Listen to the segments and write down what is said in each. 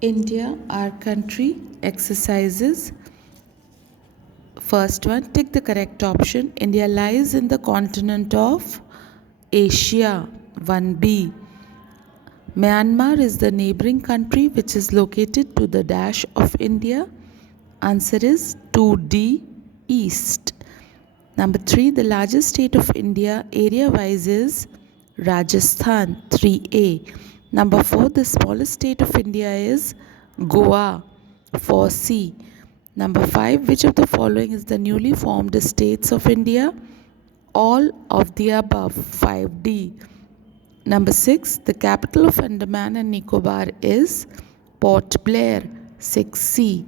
India, our country, exercises. First one, tick the correct option. India lies in the continent of Asia. 1B. Myanmar is the neighboring country which is located to the dash of India. Answer is 2D, East. Number 3, the largest state of India area-wise is Rajasthan. 3A. Number 4, the smallest state of India is Goa. 4C. Number 5, which of the following is the newly formed states of India? All of the above. 5D. Number 6, the capital of Andaman and Nicobar is Port Blair. 6C.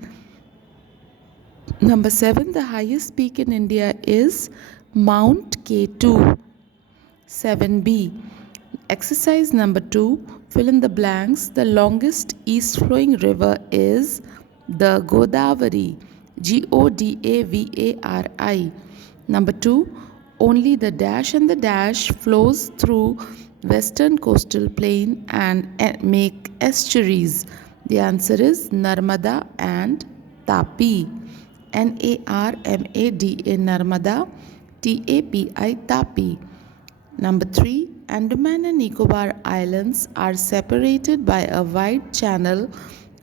Number 7, the highest peak in India is Mount K2. 7B. Exercise number 2, fill in the blanks. The longest east flowing river is the Godavari. Godavari. Number 2, only the dash and the dash flows through western coastal plain and make estuaries. The answer is Narmada and Tapi. Narmada, Narmada, Tapi, Tapi. Number 3, Andaman and Nicobar Islands are separated by a wide channel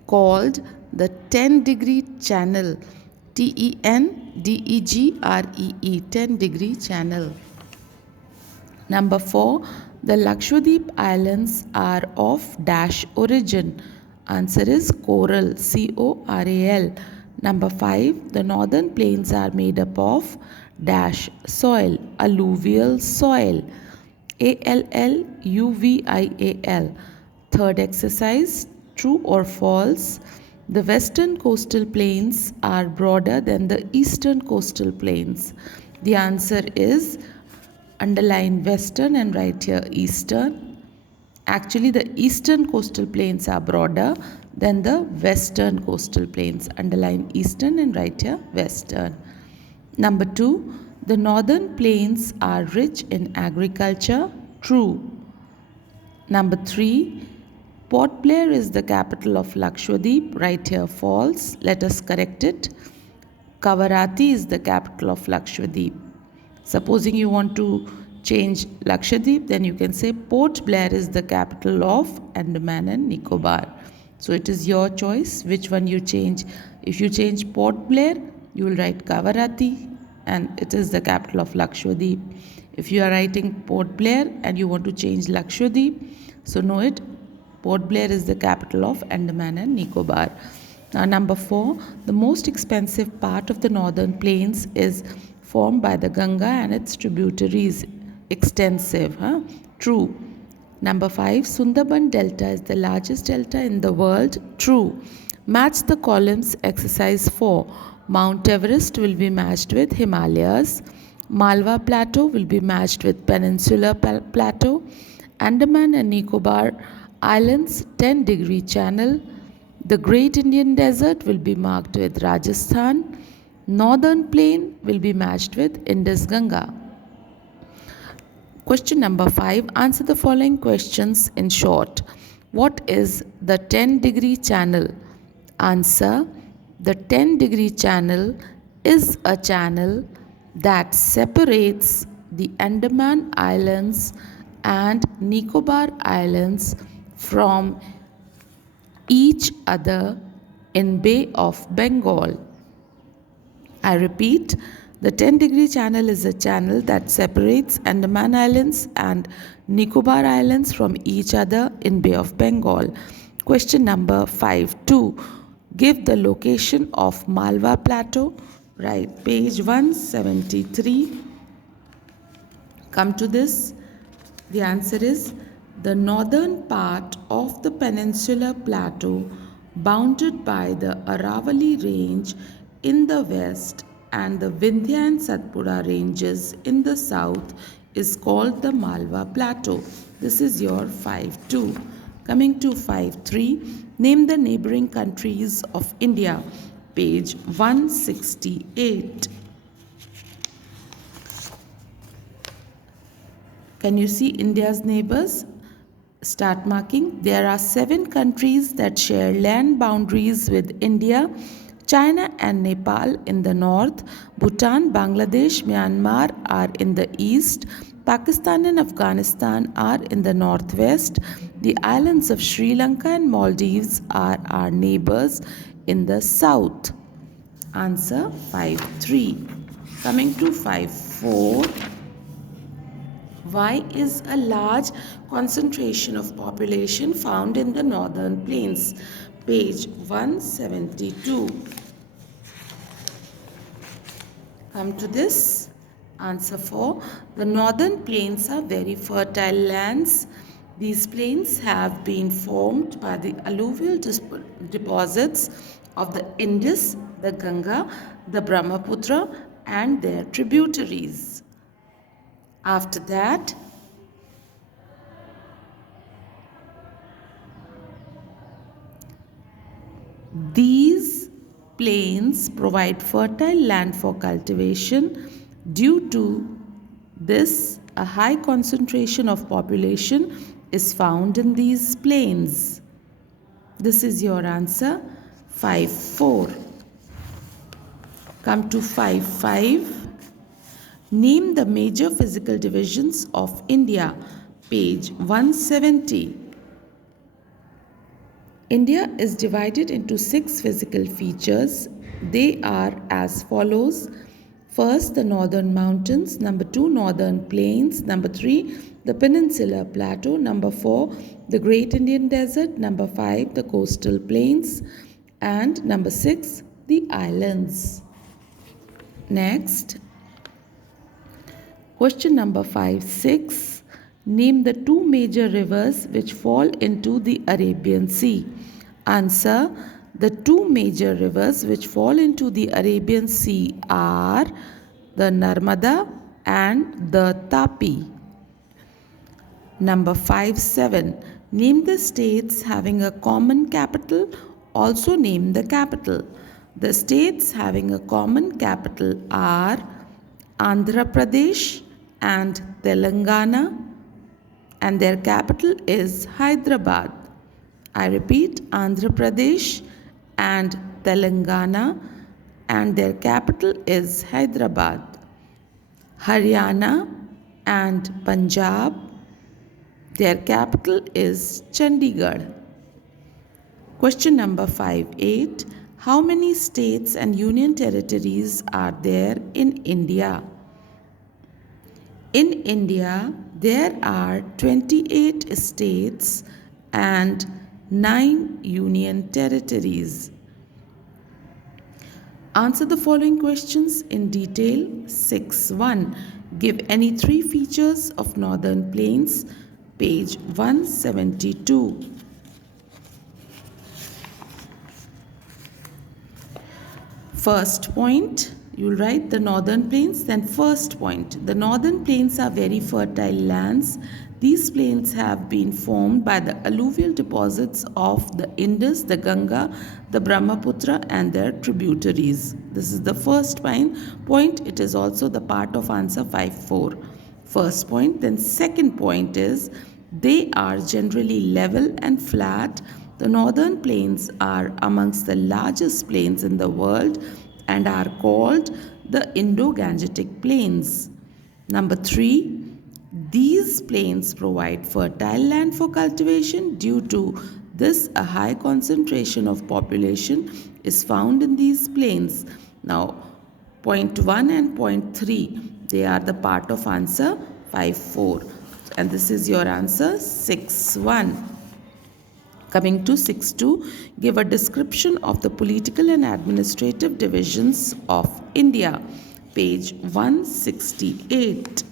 called the 10-degree channel. TENDEGREE, 10-degree channel. Number 4, the Lakshadweep Islands are of dash origin. Answer is coral, Coral. Number 5, the northern plains are made up of dash soil, alluvial soil. ALLUVIAL. Third exercise, true or false? The western coastal plains are broader than the eastern coastal plains. The answer is underline western and write here eastern. Actually, the eastern coastal plains are broader than the western coastal plains. Underline eastern and write here western. Number 2, the northern plains are rich in agriculture. True. Number 3, Port Blair is the capital of Lakshadweep. Write here false. Let us correct it. Kavarati is the capital of Lakshadweep. Supposing you want to change Lakshadweep, then you can say Port Blair is the capital of Andaman and Nicobar. So it is your choice which one you change. If you change Port Blair, you will write Kavarati and it is the capital of Lakshadweep. If you are writing Port Blair and you want to change Lakshadweep, so know it, Port Blair is the capital of Andaman and Nicobar. Now number 4, the most expensive part of the northern plains is formed by the Ganga and its tributaries. Extensive, True. Number 5, Sundarban Delta is the largest delta in the world. True. Match the columns. Exercise 4. Mount Everest will be matched with Himalayas. Malwa Plateau will be matched with Peninsular Plateau. Andaman and Nicobar Islands 10-degree channel. The Great Indian Desert will be marked with Rajasthan. Northern Plain will be matched with Indus Ganga. Question number 5. Answer the following questions in short. What is the 10-degree channel? Answer. The 10-degree channel is a channel that separates the Andaman Islands and Nicobar Islands from each other in Bay of Bengal. I repeat, the 10-degree channel is a channel that separates Andaman Islands and Nicobar Islands from each other in Bay of Bengal. Question number 5.2. Give the location of Malwa Plateau. Right, page 173. Come to this. The answer is the northern part of the peninsular plateau bounded by the Aravalli range in the west and the Vindhya and Satpura ranges in the south is called the Malwa Plateau. This is your 5.2. Coming to 5.3, name the neighboring countries of India. Page 168. Can you see India's neighbors? Start marking. There are 7 countries that share land boundaries with India: China and Nepal in the north, Bhutan, Bangladesh, Myanmar are in the east, Pakistan and Afghanistan are in the northwest, the islands of Sri Lanka and Maldives are our neighbors in the south. Answer 5-3. Coming to 5-4. Why is a large concentration of population found in the northern plains? Page 172. Come to this. Answer 4. The northern plains are very fertile lands. These plains have been formed by the alluvial deposits of the Indus, the Ganga, the Brahmaputra, and their tributaries. After that, these plains provide fertile land for cultivation. Due to this, a high concentration of population is found in these plains. This is your answer, 5-4. Come to 5-5. Name the major physical divisions of India. Page 170. India is divided into 6 physical features. They are as follows. First, the northern mountains. Number 2, northern plains. Number 3, the peninsular plateau. Number 4, the Great Indian Desert. Number 5, the coastal plains. And number 6, the islands. Next, question number 5-6. Name the 2 major rivers which fall into the Arabian Sea. Answer. The 2 major rivers which fall into the Arabian Sea are the Narmada and the Tapi. Number 5-7. Name the states having a common capital. Also name the capital. The states having a common capital are Andhra Pradesh and Telangana, and their capital is Hyderabad. I repeat, Andhra Pradesh and Telangana, and their capital is Hyderabad. Haryana and Punjab, their capital is Chandigarh. Question number 5-8. How many states and union territories are there in India? In India, there are 28 states and 9 union territories. Answer the following questions in detail. 6-1. Give any 3 features of northern plains. Page 172. First point, you'll write the northern plains. Then first point, the northern plains are very fertile lands. These plains have been formed by the alluvial deposits of the Indus, the Ganga, the Brahmaputra and their tributaries. This is the first point. It is also the part of answer 5-4. First point. Then second point is they are generally level and flat. The northern plains are amongst the largest plains in the world and are called the Indo-Gangetic Plains. Number 3. These plains provide fertile land for cultivation. Due to this, a high concentration of population is found in these plains. Now, point 1 and point 3, they are the part of answer 5-4. And this is your answer 6-1. Coming to 6-2, give a description of the political and administrative divisions of India. Page 168.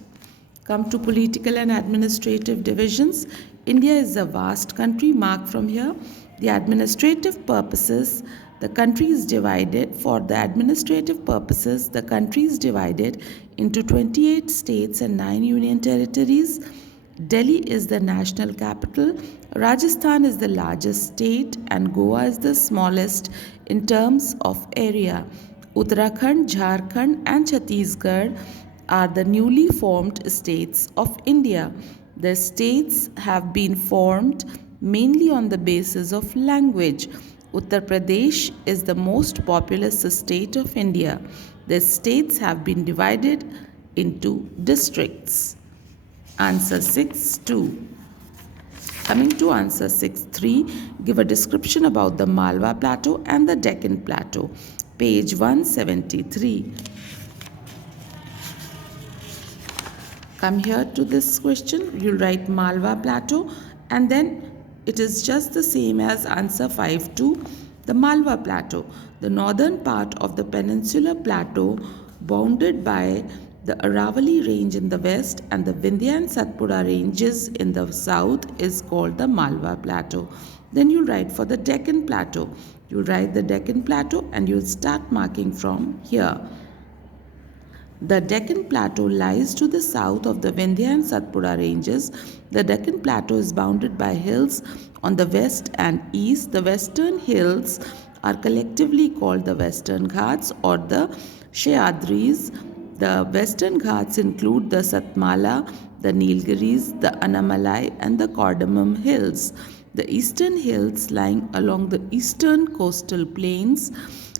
Come to political and administrative divisions. India is a vast country. Mark from here. The administrative purposes, the country is divided. For the administrative purposes, the country is divided into 28 states and 9 union territories. Delhi is the national capital. Rajasthan is the largest state and Goa is the smallest in terms of area. Uttarakhand, Jharkhand and Chhattisgarh are the newly formed states of India. The states have been formed mainly on the basis of language. Uttar Pradesh is the most populous state of India. The states have been divided into districts. Answer 6-2. Coming to answer 6-3, give a description about the Malwa Plateau and the Deccan Plateau. Page 173. Come here to this question. You'll write Malwa Plateau and then it is just the same as answer 5-2. The Malwa Plateau, the northern part of the peninsular plateau bounded by the Aravalli range in the west and the Vindhya and Satpura ranges in the south is called the Malwa Plateau. Then you write for the Deccan Plateau. You write the Deccan Plateau and you'll start marking from here. The Deccan Plateau lies to the south of the Vindhya and Satpura ranges. The Deccan Plateau is bounded by hills on the west and east. The western hills are collectively called the Western Ghats or the Sahyadris. The Western Ghats include the Satmala, the Nilgiris, the Anamalai and the Cardamom Hills. The eastern hills lying along the eastern coastal plains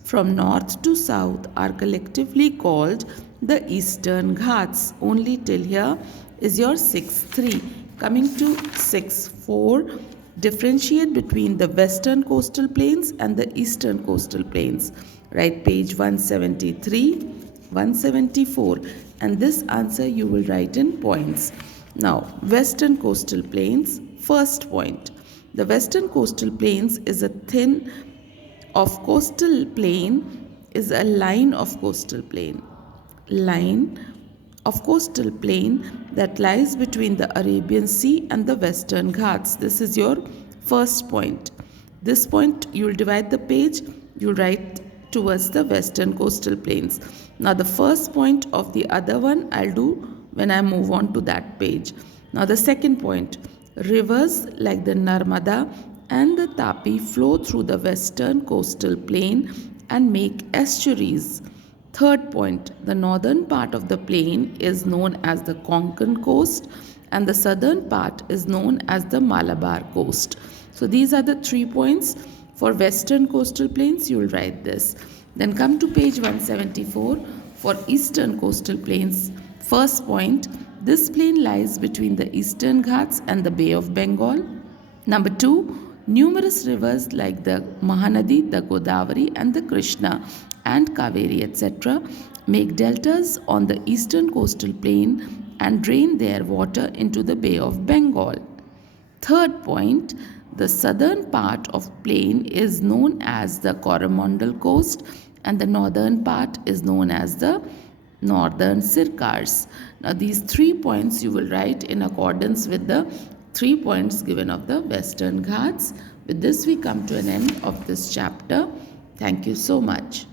from north to south are collectively called the Eastern Ghats. Only till here is your 6-3. Coming to 6-4, differentiate between the western coastal plains and the eastern coastal plains. Write page 173. 174 and this answer you will write in points. Now, western coastal plains, first point. The western coastal plains is a thin of coastal plain is a line of coastal plain. Line of coastal plain that lies between the Arabian Sea and the Western Ghats. This is your first point. This point you will divide the page, you write towards the western coastal plains. Now the first point of the other one I'll do when I move on to that page. Now the second point, rivers like the Narmada and the Tapi flow through the western coastal plain and make estuaries. Third point, the northern part of the plain is known as the Konkan coast and the southern part is known as the Malabar coast. So these are the 3 points. For western coastal plains, you will write this. Then come to page 174 for eastern coastal plains. First point, this plain lies between the Eastern Ghats and the Bay of Bengal. Number 2, numerous rivers like the Mahanadi, the Godavari and the Krishna and Kaveri etc. make deltas on the eastern coastal plain and drain their water into the Bay of Bengal. Third point, the southern part of plain is known as the Coromandel coast and the northern part is known as the northern Sircars. Now these 3 points you will write in accordance with the 3 points given of the Western Ghats. With this we come to an end of this chapter. Thank you so much.